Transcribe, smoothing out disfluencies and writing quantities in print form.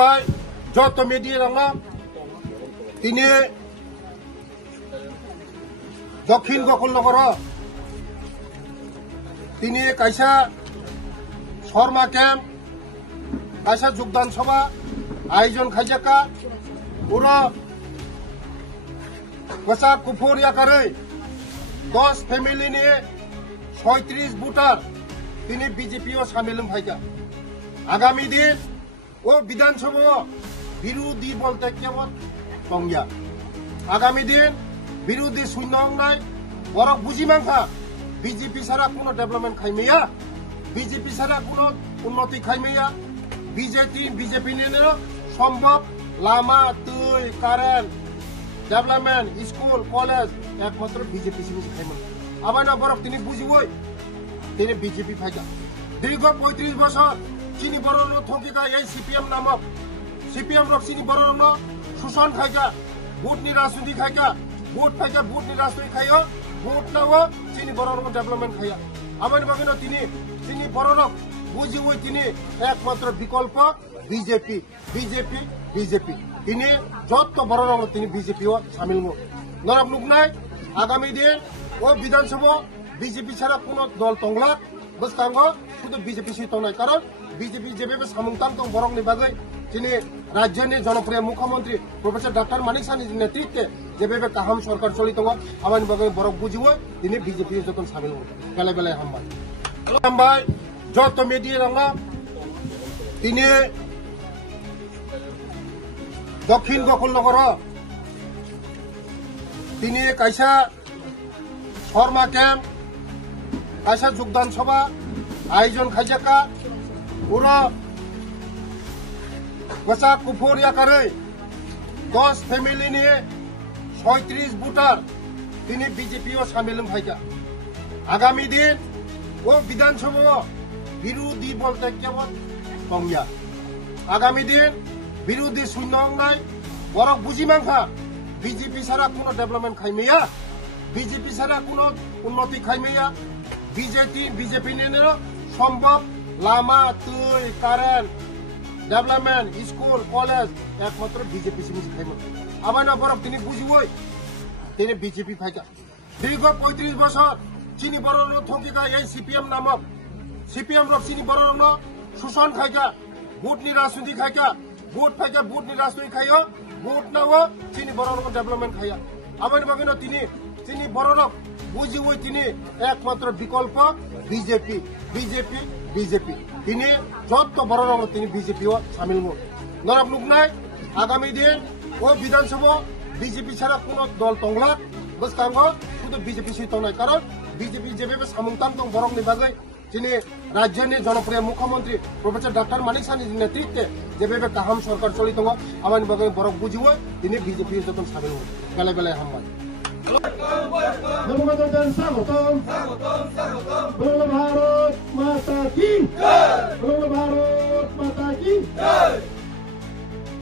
ভাই যত মিডিয়া আমরা তিনি দক্ষিণ গোকুলনগর তিনি কাইসা শর্মা ক্যাম্প কাইসা যোগদান সভা আয়োজন খাইজাকা পুরো গোসা কুফুর আকারে 10 ফ্যামিলি নিয়ে 37 ভোটার তিনি বিজেপিও সামিল ভাইকা আগামী দিন ও বিধানসভা বিরোধী বলতে কেবল টঙ্গিয়া আগামী দিন বিরোধী শূন্য নাই বড় বুঝি মাংখা বিজেপি ছাড়া কোনো ডেভেলপমেন্ট খাইমেয়া বিজেপি ছাড়া কোনো উন্নতি খাইমেয়া বিজেপি নিয়ে সম্ভব লামা তুই কারেন্ট ডেভেলপমেন্ট স্কুল কলেজ একমাত্র বিজেপি খাইমেন আবার না বরফ তিনি বুঝবই তিনি বিজেপি ফাইকা দীর্ঘ 35 বছর চিনি বড় থকিকা এই সিপিএম নামক সিপিএম লোক চিনি বড় শোষণ খাইকা ভোটনি রাজনীতি খাইকা ভোট খাইকা ভোটনি রাজনীতি খাইও ভোট নাও চিনি বড় ডেভেলপমেন্ট খাইয়া আমার বাগিনো তিনি বড় লোক বুঝবই তিনি একমাত্র বিকল্প বিজেপি বিজেপি বিজেপি তিনি যত বড় রঙ তিনি বিজেপিও সামিল নরব নুক নাই আগামী দিন ও বিধানসভা বিজেপি ছাড়া কোন দল টংলা বস্তাঙ্গ শুধু বিজেপি নাই কারণ বিজেপি যেভাবে সামুংতাং দং বরংনি বাগৈ তিনি রাজ্যনি জনপ্রিয় মুখ্যমন্ত্রী প্রফেসর ডক্টর মানিক সাহানি নেতৃত্বে যেভাবে কাহাম সরকার চলি দङ আমার বাগৈ বরক বুঝিবই তিনি বিজেপি যখন সামিল বেলায় বেলায় হামবাই যত মিডিয়া আমরা তিনি দক্ষিণ গোকুলনগর তিনি কাইসা শর্মা ক্যাম্প কাইসা যোগদান সভা আয়োজন খাইজাকা পুরো গোসা কুফুর আকারে 10 ফ্যামিলি নিয়ে 37 ভোটার তিনি বিজেপিও সামিল ভাইকা আগামী দিন ও বিধানসভা বিরোধী বলতে কেবল টঙ্গিয়া আগামী দিন বিরোধী শূন্য নাই বড় বুঝি মাংখা বিজেপি ছাড়া কোনো ডেভেলপমেন্ট খাইমেয়া বিজেপি ছাড়া কোনো উন্নতি খাইমেয়া বিজেপি নিয়ে সম্ভব লামা তুই কারেন্ট ডেভেলপমেন্ট স্কুল কলেজ একমাত্র বিজেপি খাইমেন আবার না বরফ তিনি বুঝবই তিনি বিজেপি ফাইকা দীর্ঘ 35 বছর চিনি বড় থকিকা এই সিপিএম নামক সিপিএম লোক চিনি বড় শোষণ খাইকা ভোটনি রাজনীতি খাইকা ভোট খাইকা ভোটনি রাজনীতি খাইও ভোট নাও চিনি বড় ডেভেলপমেন্ট খাইয়া আমার বাগিনো তিনি বড় লোক বুঝিবই তিনি একমাত্র বিকল্প বিজেপি বিজেপি বিজেপি তিনি যত বড় রঙ তিনি বিজেপিও সামিল নরব নুক নাই আগামী দিন ও বিধানসভা বিজেপি ছাড়া কোন দল টংলা বস্তাঙ্গ শুধু বিজেপি নাই কারণ বিজেপি যেভাবে সামুংতাং দং বরংনি বাগৈ তিনি রাজ্যনি জনপ্রিয় মুখ্যমন্ত্রী প্রফেসর ডক্টর মানিক সাহানি নেতৃত্বে যেভাবে কাহাম সরকার চলি দङ আমার বাগৈ বরক বুঝবই তিনি বিজেপি যখন সামিল বেলায় বেলায় হামবাই भारत माता की जय।